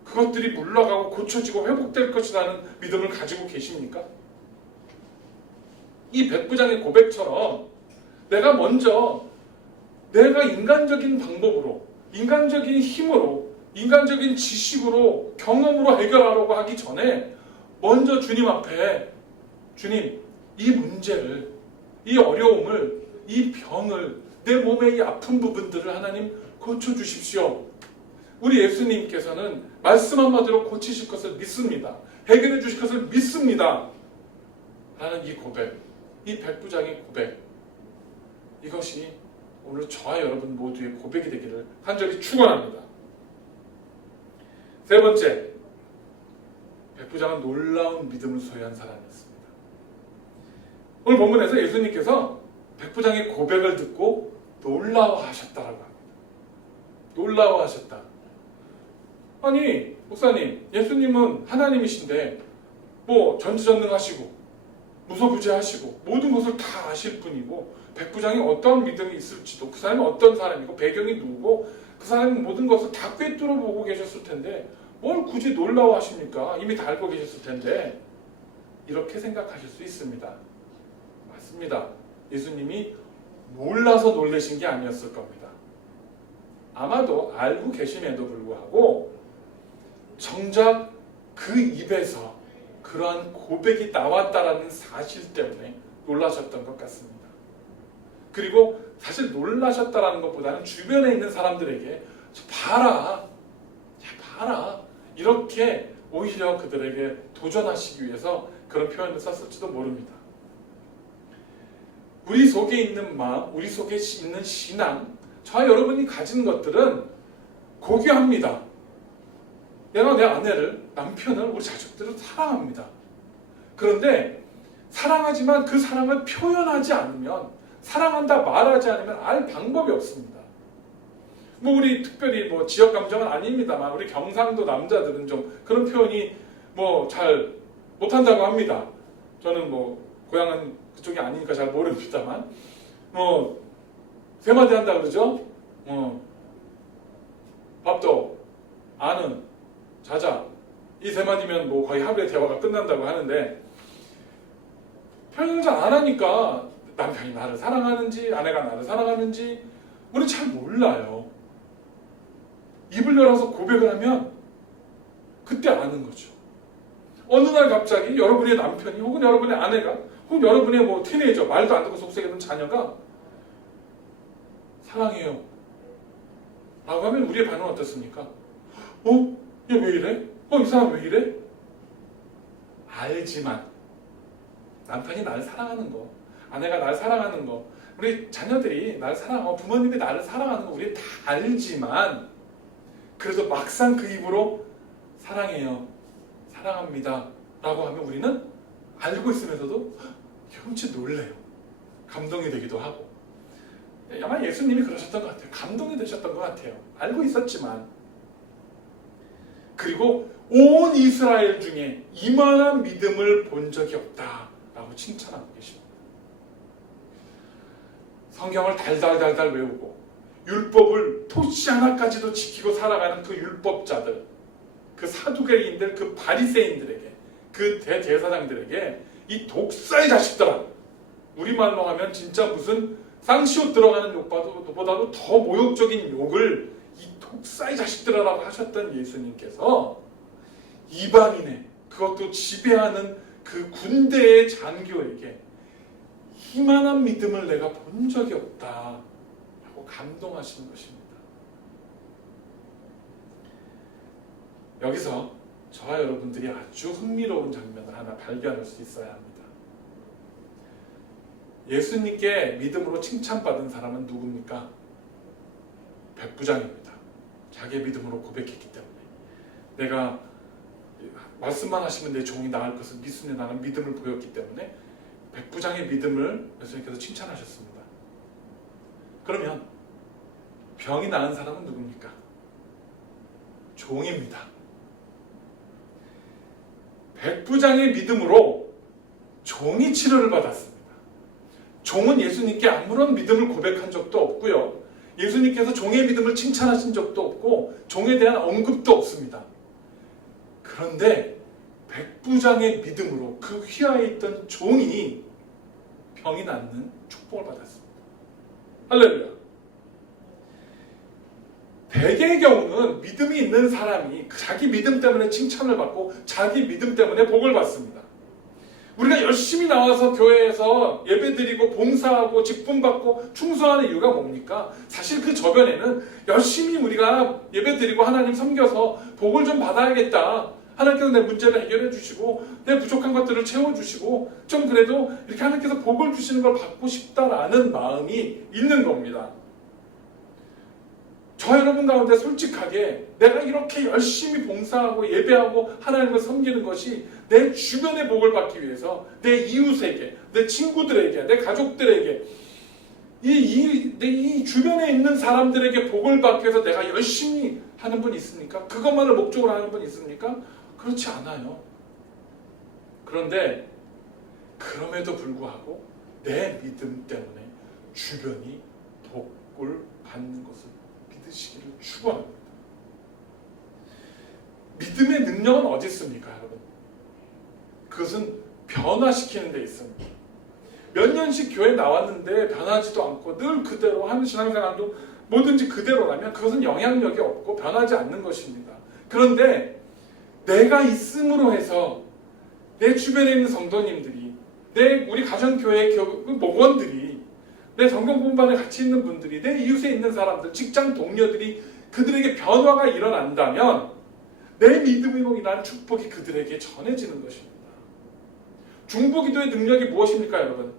그것들이 물러가고 고쳐지고 회복될 것이라는 믿음을 가지고 계십니까? 이 백부장의 고백처럼 내가 먼저 내가 인간적인 방법으로, 인간적인 힘으로, 인간적인 지식으로, 경험으로 해결하려고 하기 전에 먼저 주님 앞에 주님, 이 문제를, 이 어려움을, 이 병을, 내 몸의 이 아픈 부분들을 하나님 고쳐주십시오. 우리 예수님께서는 말씀 한마디로 고치실 것을 믿습니다. 해결해 주실 것을 믿습니다. 라는 이 고백, 이 백부장의 고백, 이것이 오늘 저와 여러분 모두의 고백이 되기를 간절히 축원합니다. 세 번째, 백부장은 놀라운 믿음을 소유한 사람이었습니다. 오늘 본문에서 예수님께서 백부장의 고백을 듣고 놀라워하셨다라고 합니다. 놀라워하셨다. 아니, 목사님, 예수님은 하나님이신데 뭐 전지전능하시고 무소부재하시고 모든 것을 다 아실 분이고 백부장이 어떤 믿음이 있을지도 그 사람이 어떤 사람이고 배경이 누구고 그 사람이 모든 것을 다 꿰뚫어 보고 계셨을 텐데 뭘 굳이 놀라워하십니까? 이미 다 알고 계셨을 텐데 이렇게 생각하실 수 있습니다. 맞습니다. 예수님이 몰라서 놀라신 게 아니었을 겁니다. 아마도 알고 계심에도 불구하고 정작 그 입에서 그러한 고백이 나왔다라는 사실 때문에 놀라셨던 것 같습니다. 그리고 사실 놀라셨다라는 것보다는 주변에 있는 사람들에게 봐라, 봐라 이렇게 오히려 그들에게 도전하시기 위해서 그런 표현을 썼을지도 모릅니다. 우리 속에 있는 마음, 우리 속에 있는 신앙, 저와 여러분이 가진 것들은 고귀합니다. 내가 내 아내를, 남편을, 우리 자식들을 사랑합니다. 그런데 사랑하지만 그 사랑을 표현하지 않으면, 사랑한다 말하지 않으면 알 방법이 없습니다. 뭐 우리 특별히 뭐 지역 감정은 아닙니다만 우리 경상도 남자들은 좀 그런 표현이 뭐 잘 못한다고 합니다. 저는 뭐 고향은 그쪽이 아니니까 잘 모릅니다만 뭐 세 마디 한다 그러죠. 밥도, 아는, 자자 이 세 마디면 뭐 거의 하루의 대화가 끝난다고 하는데 표현을 잘 안 하니까 남편이 나를 사랑하는지 아내가 나를 사랑하는지 우리는 잘 몰라요. 입을 열어서 고백을 하면 그때 아는 거죠. 어느 날 갑자기 여러분의 남편이 혹은 여러분의 아내가 혹은 여러분의 뭐 티네이저 말도 안 듣고 속삭이던 자녀가 사랑해요 라고 하면 우리의 반응은 어떻습니까? 얘 왜 이래? 이 사람 왜 이래? 알지만 남편이 나를 사랑하는 거, 아내가 나를 사랑하는 거, 우리 자녀들이 나를 사랑하고 부모님이 나를 사랑하는 거 우리 다 알지만 그래도 막상 그 입으로 사랑해요, 사랑합니다 라고 하면 우리는 알고 있으면서도 엄청 놀래요. 감동이 되기도 하고. 아마 예수님이 그러셨던 것 같아요. 감동이 되셨던 것 같아요. 알고 있었지만. 그리고 온 이스라엘 중에 이만한 믿음을 본 적이 없다라고 칭찬하고 계십니다. 성경을 달달달달 외우고 율법을 토시 하나까지도 지키고 살아가는 그 율법자들, 그 사두개인들, 그 바리새인들에게 그 대제사장들에게 이 독사의 자식들아, 우리말로 하면 진짜 무슨 쌍시옷 들어가는 욕보다도 더 모욕적인 욕을 이 독사의 자식들아라고 하셨던 예수님께서 이방인의, 그것도 지배하는 그 군대의 장교에게 이만한 믿음을 내가 본 적이 없다 하고 감동하시는 것입니다. 여기서 저와 여러분들이 아주 흥미로운 장면을 하나 발견할 수 있어야 합니다. 예수님께 믿음으로 칭찬받은 사람은 누굽니까? 백부장입니다. 자기의 믿음으로 고백했기 때문에, 내가 말씀만 하시면 내 종이 나을 것을 믿으니 나는 믿음을 보였기 때문에 백부장의 믿음을 예수님께서 칭찬하셨습니다. 그러면 병이 나은 사람은 누굽니까? 종입니다. 백부장의 믿음으로 종이 치료를 받았습니다. 종은 예수님께 아무런 믿음을 고백한 적도 없고요, 예수님께서 종의 믿음을 칭찬하신 적도 없고 종에 대한 언급도 없습니다. 그런데 백부장의 믿음으로 그 휘하에 있던 종이 병이 낫는 축복을 받았습니다. 할렐루야. 대개의 경우는 믿음이 있는 사람이 자기 믿음 때문에 칭찬을 받고 자기 믿음 때문에 복을 받습니다. 우리가 열심히 나와서 교회에서 예배드리고 봉사하고 직분받고 충성하는 이유가 뭡니까? 사실 그 저변에는 열심히 우리가 예배드리고 하나님 섬겨서 복을 좀 받아야겠다, 하나님께서 내 문제를 해결해 주시고 내 부족한 것들을 채워주시고 좀 그래도 이렇게 하나님께서 복을 주시는 걸 받고 싶다라는 마음이 있는 겁니다. 저 여러분 가운데 솔직하게 내가 이렇게 열심히 봉사하고 예배하고 하나님을 섬기는 것이 내 주변의 복을 받기 위해서, 내 이웃에게, 내 친구들에게, 내 가족들에게, 이 주변에 있는 사람들에게 복을 받기 위해서 내가 열심히 하는 분 있습니까? 그것만을 목적으로 하는 분 있습니까? 그렇지 않아요. 그런데 그럼에도 불구하고 내 믿음 때문에 주변이 복을 받는 것을 믿으시기를 축원합니다. 믿음의 능력은 어디 있습니까, 여러분? 그것은 변화시키는 데 있습니다. 몇 년씩 교회 나왔는데 변하지도 않고 늘 그대로 하는 신앙생활도 뭐든지 그대로라면 그것은 영향력이 없고 변하지 않는 것입니다. 그런데 내가 있음으로 해서 내 주변에 있는 성도님들이, 우리 가정교회 목원들이, 내 성경공부반에 같이 있는 분들이, 내 이웃에 있는 사람들, 직장 동료들이 그들에게 변화가 일어난다면 내 믿음으로 인한 축복이 그들에게 전해지는 것입니다. 중보기도의 능력이 무엇입니까, 여러분?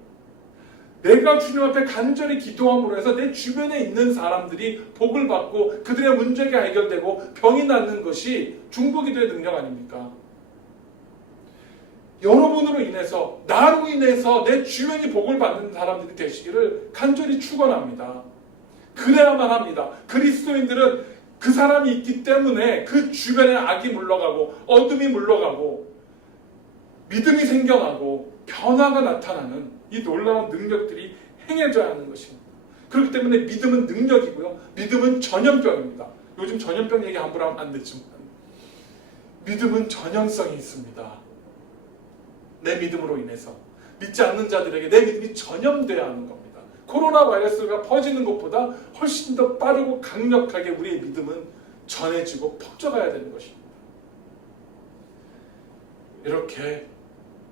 내가 주님 앞에 간절히 기도함으로 해서 내 주변에 있는 사람들이 복을 받고 그들의 문제가 해결되고 병이 낫는 것이 중보기도의 능력 아닙니까? 여러분으로 인해서, 나로 인해서 내 주변이 복을 받는 사람들이 되시기를 간절히 축원합니다. 그래야만 합니다. 그리스도인들은 그 사람이 있기 때문에 그 주변에 악이 물러가고 어둠이 물러가고 믿음이 생겨나고 변화가 나타나는 이 놀라운 능력들이 행해져야 하는 것입니다. 그렇기 때문에 믿음은 능력이고요, 믿음은 전염병입니다. 요즘 전염병 얘기 함부로 하면 안 되지만 믿음은 전염성이 있습니다. 내 믿음으로 인해서 믿지 않는 자들에게 내 믿음이 전염돼야 하는 겁니다. 코로나 바이러스가 퍼지는 것보다 훨씬 더 빠르고 강력하게 우리의 믿음은 전해지고 퍼져가야 되는 것입니다. 이렇게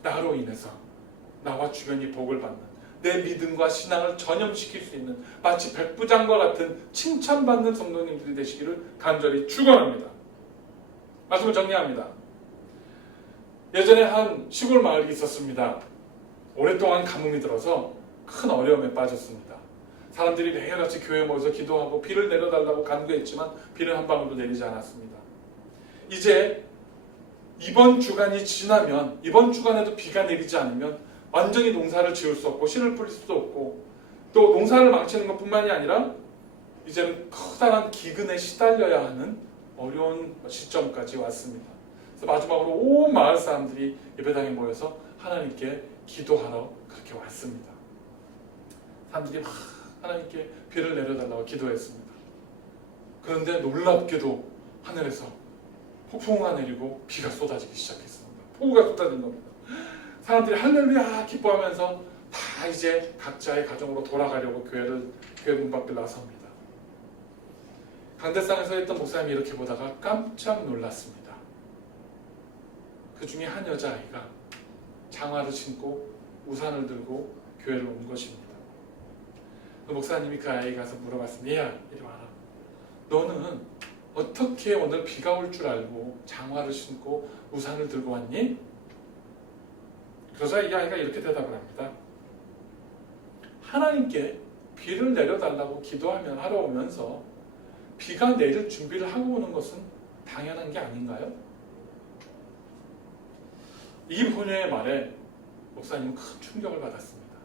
나로 인해서 나와 주변이 복을 받는, 내 믿음과 신앙을 전염시킬 수 있는 마치 백부장과 같은 칭찬받는 성도님들이 되시기를 간절히 축원합니다. 말씀을 정리합니다. 예전에 한 시골 마을이 있었습니다. 오랫동안 가뭄이 들어서 큰 어려움에 빠졌습니다. 사람들이 매일같이 교회에 모여서 기도하고 비를 내려달라고 간구했지만 비는 한 방울도 내리지 않았습니다. 이제 이번 주간이 지나면, 이번 주간에도 비가 내리지 않으면 완전히 농사를 지을 수 없고 씨를 뿌릴 수도 없고, 또 농사를 망치는 것뿐만이 아니라 이제는 커다란 기근에 시달려야 하는 어려운 시점까지 왔습니다. 그래서 마지막으로 온 마을 사람들이 예배당에 모여서 하나님께 기도하러 그렇게 왔습니다. 사람들이 막 하나님께 비를 내려달라고 기도했습니다. 그런데 놀랍게도 하늘에서 폭풍우가 내리고 비가 쏟아지기 시작했습니다. 폭우가 쏟아진 겁니다. 사람들이 할렐루야 기뻐하면서 다 이제 각자의 가정으로 돌아가려고 교회 문 밖에 나섭니다. 강대상에서 있던 목사님이 이렇게 보다가 깜짝 놀랐습니다. 그 중에 한 여자아이가 장화를 신고 우산을 들고 교회를 온 것입니다. 그 목사님이 그 아이에 가서 물어봤습니다. 얘야 이리 와라. 너는 어떻게 오늘 비가 올 줄 알고 장화를 신고 우산을 들고 왔니? 그러자 이 아이가 이렇게 대답을 합니다. 하나님께 비를 내려달라고 기도하면 하러 오면서 비가 내릴 준비를 하고 오는 것은 당연한 게 아닌가요? 이 보녀의 말에 목사님은 큰 충격을 받았습니다.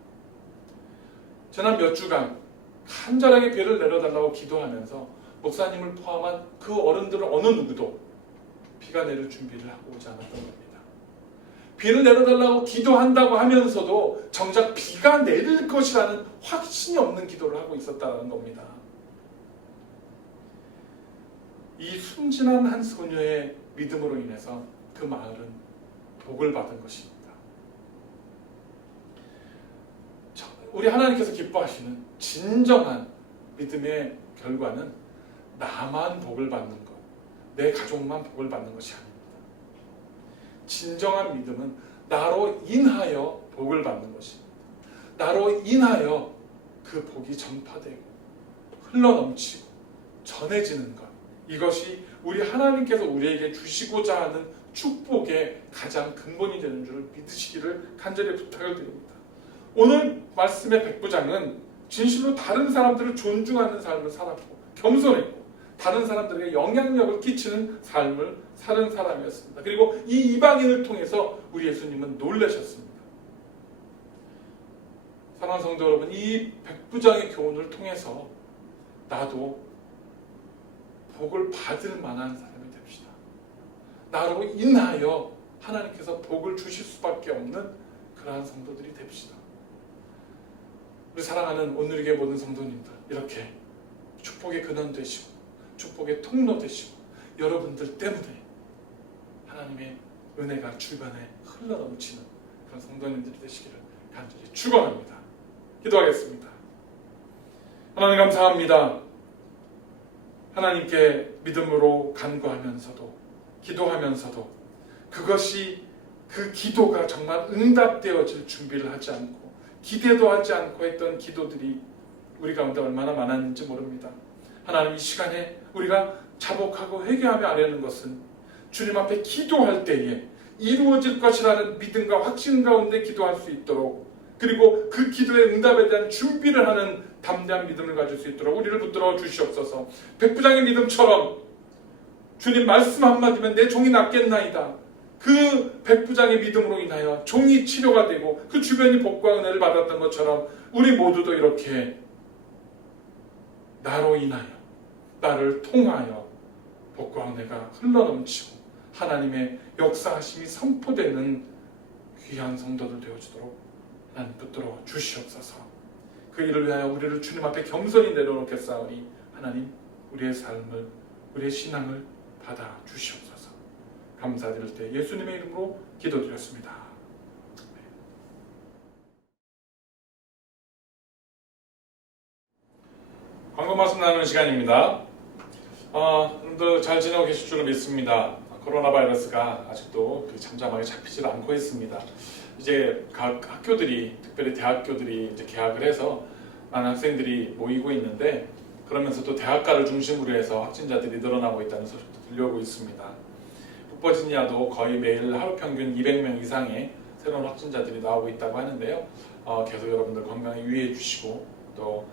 지난 몇 주간 간절하게 비를 내려달라고 기도하면서 목사님을 포함한 그 어른들은 어느 누구도 비가 내릴 준비를 하고 오지 않았던 겁니다. 비를 내려달라고 기도한다고 하면서도 정작 비가 내릴 것이라는 확신이 없는 기도를 하고 있었다는 겁니다. 이 순진한 한 소녀의 믿음으로 인해서 그 마을은 복을 받은 것입니다. 우리 하나님께서 기뻐하시는 진정한 믿음의 결과는 나만 복을 받는 것, 내 가족만 복을 받는 것이 아닙니다. 진정한 믿음은 나로 인하여 복을 받는 것입니다. 나로 인하여 그 복이 전파되고 흘러넘치고 전해지는 것, 이것이 우리 하나님께서 우리에게 주시고자 하는 축복의 가장 근본이 되는 줄을 믿으시기를 간절히 부탁을 드립니다. 오늘 말씀의 백부장은 진실로 다른 사람들을 존중하는 삶을 살았고 겸손했고 다른 사람들에게 영향력을 끼치는 삶을 사는 사람이었습니다. 그리고 이 이방인을 통해서 우리 예수님은 놀라셨습니다. 사랑하는 성도 여러분, 이 백부장의 교훈을 통해서 나도 복을 받을 만한 사람이 됩시다. 나로 인하여 하나님께서 복을 주실 수밖에 없는 그러한 성도들이 됩시다. 우리 사랑하는 온누리교회 모든 성도님들, 이렇게 축복의 근원 되시고 축복의 통로 되시고 여러분들 때문에 하나님의 은혜가 주변에 흘러넘치는 그런 성도님들이 되시기를 간절히 축원합니다. 기도하겠습니다. 하나님 감사합니다. 하나님께 믿음으로 간구하면서도 기도하면서도 그것이 그 기도가 정말 응답되어질 준비를 하지 않고 기대도 하지 않고 했던 기도들이 우리 가운데 얼마나 많았는지 모릅니다. 하나님, 이 시간에 우리가 자복하고 회개하며 아뢰는 것은 주님 앞에 기도할 때에 이루어질 것이라는 믿음과 확신 가운데 기도할 수 있도록, 그리고 그 기도의 응답에 대한 준비를 하는 담대한 믿음을 가질 수 있도록 우리를 붙들어 주시옵소서. 백부장의 믿음처럼 주님 말씀 한마디면 내 종이 낫겠나이다. 그 백부장의 믿음으로 인하여 종이 치료가 되고 그 주변이 복과 은혜를 받았던 것처럼 우리 모두도 이렇게 나로 인하여, 나를 통하여 복과 은혜가 흘러넘치고 하나님의 역사하심이 선포되는 귀한 성도들 되어주도록 하나님 붙들어 주시옵소서. 그 일을 위하여 우리를 주님 앞에 겸손히 내려놓겠사오니 하나님, 우리의 삶을, 우리의 신앙을 받아 주시옵소서. 감사드릴 때 예수님의 이름으로 기도드렸습니다. 광고 말씀 나누는 시간입니다. 여러분들 잘 지내고 계실 줄로 믿습니다. 코로나 바이러스가 아직도 잠잠하게 잡히질 않고 있습니다. 이제 각 학교들이, 특별히 대학교들이 이제 개학을 해서 많은 학생들이 모이고 있는데, 그러면서도 대학가를 중심으로 해서 확진자들이 늘어나고 있다는 소리도 들려오고 있습니다. 북버지니아도 거의 매일 하루 평균 200명 이상의 새로운 확진자들이 나오고 있다고 하는데요. 계속 여러분들 건강에 유의해 주시고, 또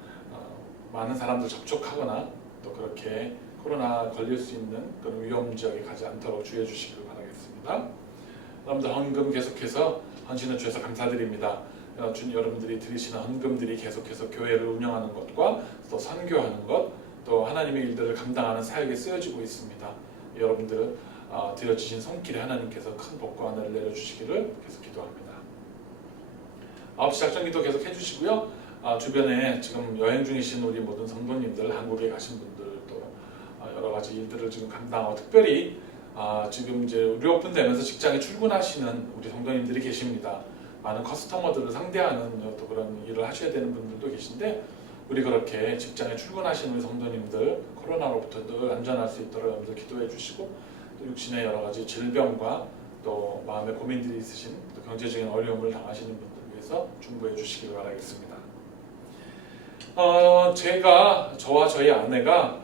많은 사람들 접촉하거나 또 그렇게 코로나 걸릴 수 있는 그런 위험 지역에 가지 않도록 주의해 주시길 바라겠습니다. 여러분들 헌금 계속해서 헌신해 주셔서 감사드립니다. 여러분들이 드리시는 헌금들이 계속해서 교회를 운영하는 것과 또 선교하는 것, 또 하나님의 일들을 감당하는 사역에 쓰여지고 있습니다. 여러분들 드려주신 손길에 하나님께서 큰 복과 은혜를 내려주시기를 계속 기도합니다. 9시 작전기도 계속 해주시고요. 주변에 지금 여행 중이신 우리 모든 성도님들, 한국에 가신 분들, 또 여러 가지 일들을 지금 감당하고, 특별히 지금 이제 우리 오픈되면서 직장에 출근하시는 우리 성도님들이 계십니다. 많은 커스터머들을 상대하는 또 그런 일을 하셔야 되는 분들도 계신데 우리 그렇게 직장에 출근하시는 우리 성도님들 코로나로부터 늘 안전할 수 있도록 여러분들 기도해 주시고 또 육신의 여러 가지 질병과 또 마음의 고민들이 있으신 또 경제적인 어려움을 당하시는 분들 위해서 중보해 주시길 바라겠습니다. 저와 저희 아내가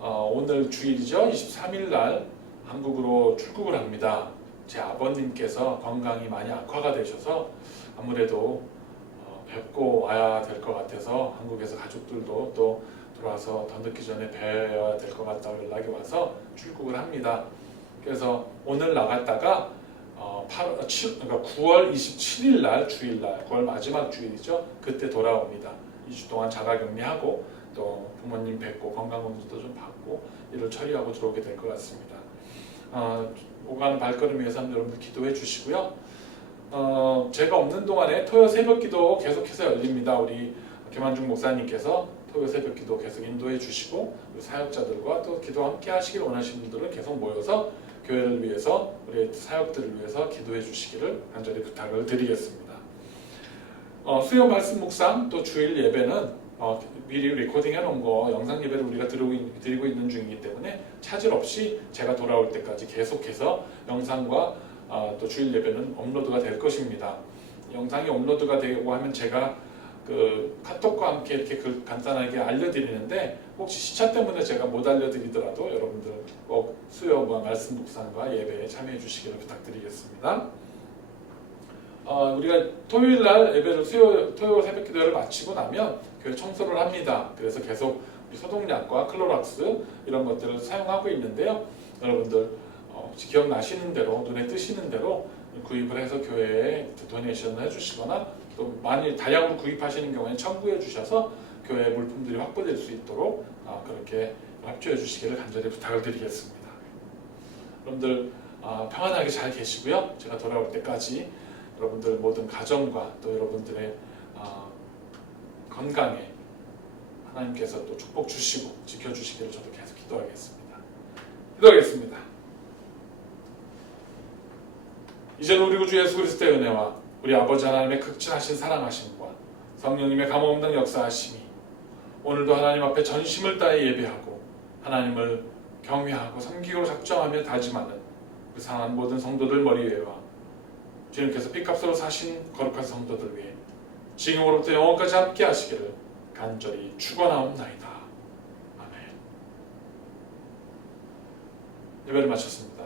오늘 주일이죠. 23일 날 한국으로 출국을 합니다. 제 아버님께서 건강이 많이 악화가 되셔서 아무래도 뵙고 와야 될 것 같아서 한국에서 가족들도 또 들어와서 더 늦기 전에 뵈야 될 것 같다고 연락이 와서 출국을 합니다. 그래서 오늘 나갔다가 9월 27일 날 주일날 9월 마지막 주일이죠. 그때 돌아옵니다. 2주 동안 자가격리하고 또 부모님 뵙고 건강검진도 좀 받고 일을 처리하고 들어오게 될 것 같습니다. 오가는 발걸음 위해서 여러분들 기도해 주시고요. 제가 없는 동안에 토요 새벽기도 계속해서 열립니다. 우리 김한중 목사님께서 토요 새벽기도 계속 인도해 주시고 우리 사역자들과 또 기도 함께 하시길 원하시는 분들은 계속 모여서 교회를 위해서 우리 사역들을 위해서 기도해 주시기를 간절히 부탁을 드리겠습니다. 수요 말씀 묵상 또 주일 예배는 미리 리코딩 해놓은 거 영상 예배를 우리가 드리고 있는 중이기 때문에 차질 없이 제가 돌아올 때까지 계속해서 영상과 또 주일 예배는 업로드가 될 것입니다. 영상이 업로드가 되고 하면 제가 그 카톡과 함께 이렇게 간단하게 알려드리는데 혹시 시차 때문에 제가 못 알려드리더라도 여러분들 꼭 수요와 말씀 묵상과 예배에 참여해 주시기를 부탁드리겠습니다. 우리가 토요일 날 예배를 토요 새벽 기도를 마치고 나면 교회 청소를 합니다. 그래서 계속 소독약과 클로락스 이런 것들을 사용하고 있는데요. 여러분들 혹시 기억나시는 대로 눈에 띄시는 대로 구입을 해서 교회에 도네이션을 해주시거나 또 많이 다량으로 구입하시는 경우에는 첨부해 주셔서 교회 물품들이 확보될 수 있도록 그렇게 협조해 주시기를 간절히 부탁을 드리겠습니다. 여러분들 평안하게 잘 계시고요. 제가 돌아올 때까지 여러분들 모든 가정과 또 여러분들의 건강에 하나님께서 또 축복 주시고 지켜주시기를 저도 계속 기도하겠습니다. 기도하겠습니다. 이제는 우리 구주 예수 그리스도의 은혜와 우리 아버지 하나님의 극진하신 사랑하심과 성령님의 감화없는 역사하심이 오늘도 하나님 앞에 전심을 다해 예배하고 하나님을 경외하고 섬기고 작정하며 다짐하는 그 상한 모든 성도들 머리 위에와 주님께서 핏값으로 사신 거룩한 성도들 위해 지금으로부터 영원까지 함께 하시기를 간절히 축원하옵나이다. 아멘. 예배를 마쳤습니다.